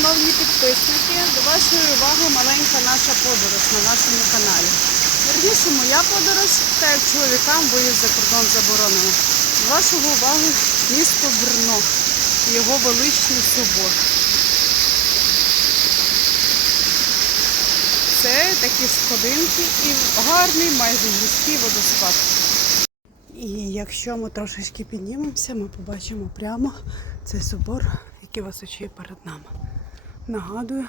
шановні підписники, до вашої уваги маленька наша подорож на нашому каналі. Верніше, моя подорож, та як чоловікам виїзд за кордон заборонено. До вашої уваги місто Брно і його величний собор. Це такі сходинки і гарний майже гірський водоспад. І якщо ми трошечки піднімемося, ми побачимо прямо цей собор, який вас очує перед нами. Нагадую,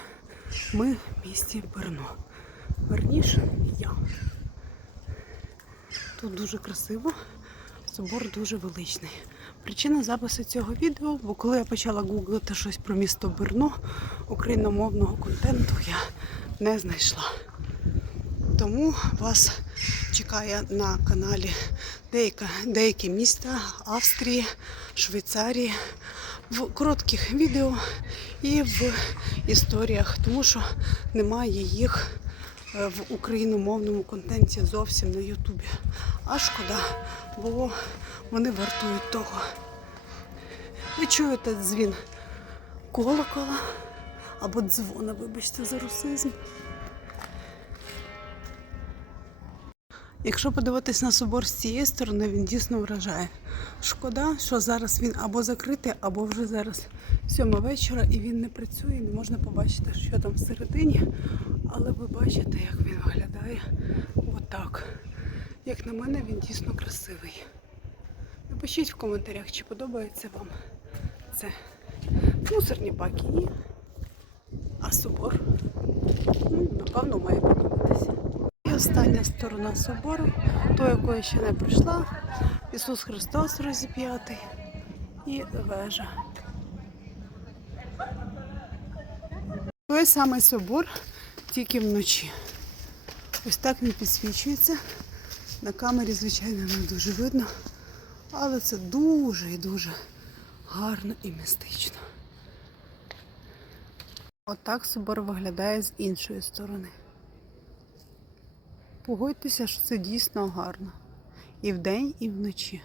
ми в місті Берно. Верніше я. Тут дуже красиво, собор дуже величний. Причина запису цього відео, бо коли я почала гуглити щось про місто Берно, україномовного контенту я не знайшла. Тому вас чекає на каналі деяка, деякі міста Австрії, Швейцарії в коротких відео і в історіях, тому що немає їх е, в україномовному контенті зовсім на Ютубі. А шкода, бо вони вартують того. Ви чуєте дзвін колокола або дзвона, вибачте за русизм. Якщо подивитись на собор з цієї сторони, він дійсно вражає. Шкода, що зараз він або закритий, або вже зараз сьома вечора і він не працює, не можна побачити, що там всередині. Але ви бачите, як він виглядає отак. Як на мене, він дійсно красивий. Напишіть в коментарях, чи подобається вам це. Мусорні баки. А собор, ну, напевно, має подобатися. Остання сторона собору, до якої ще не прийшла. Ісус Христос розіп'ятий і вежа. Той самий собор, тільки вночі. Ось так він підсвічується. На камері, звичайно, не дуже видно, але це дуже і дуже гарно і містично. Отак собор виглядає з іншої сторони. Погодьтеся, що це дійсно гарно. І вдень, і вночі.